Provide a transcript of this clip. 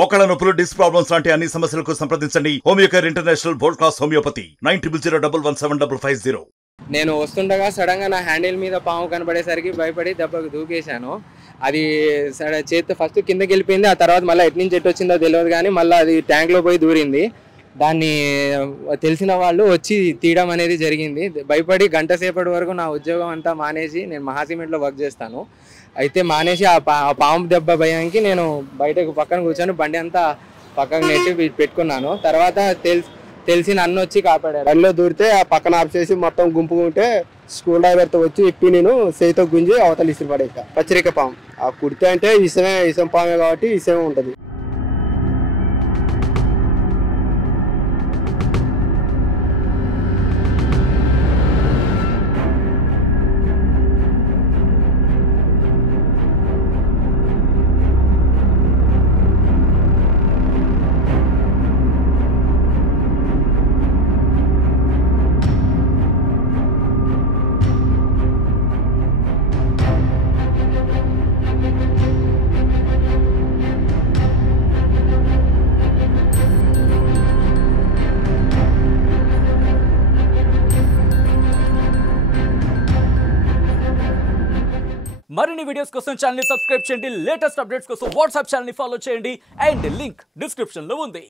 మోకాళ్ళ నొప్పులు, disc problems లాంటి అన్ని సమస్యలకు సంప్రదించండి Homeocare international world class homeopathy 9001175550. నేను వస్తుండగా సడన్గా నా హ్యాండిల్ మీద పాము కనబడేసరికి భయపడి దెబ్బకు దూకేశాను. అది చేతితో ఫస్ట్ కిందకి వెళ్ళిపోయింది. ఆ తర్వాత మళ్ళీ ఎటు నుంచి ఎటు వచ్చిందో తెలియదు, కానీ మళ్ళీ అది ట్యాంక్లో పోయి దూరింది. దాన్ని తెలిసిన వాళ్ళు వచ్చి తీయడం అనేది జరిగింది. భయపడి గంట సేపటి వరకు నా ఉద్యోగం అంతా మానేసి, నేను మహాసిమెంట్లో వర్క్ చేస్తాను, అయితే మానేసి ఆ పాము దెబ్బ భయానికి నేను బయటకు పక్కన కూర్చొని బండి అంతా పక్కకు నెట్టి పెట్టుకున్నాను. తర్వాత తెలిసి నన్ను వచ్చి కాపాడాడు. బండిలో దూరితే ఆ పక్కన ఆఫ్ చేసి మొత్తం గుంపు ఉంటే స్కూల్ డ్రైవర్తో వచ్చి ఇప్పి నేను చేతితో గుంజి అవతల ఇసురు పడే పచ్చరిక పాము. ఆ కుడితే అంటే ఇసం పామే కాబట్టి ఇసమే ఉంటుంది. మరిన్ని వీడియోస్ కోసం ఛానల్ ని సబ్స్క్రైబ్ చేయండి. లేటెస్ట్ అప్డేట్స్ కోసం వాట్సాప్ ఛానల్ ని ఫాలో చేయండి. అండ్ లింక్ డిస్క్రిప్షన్ లో ఉంది.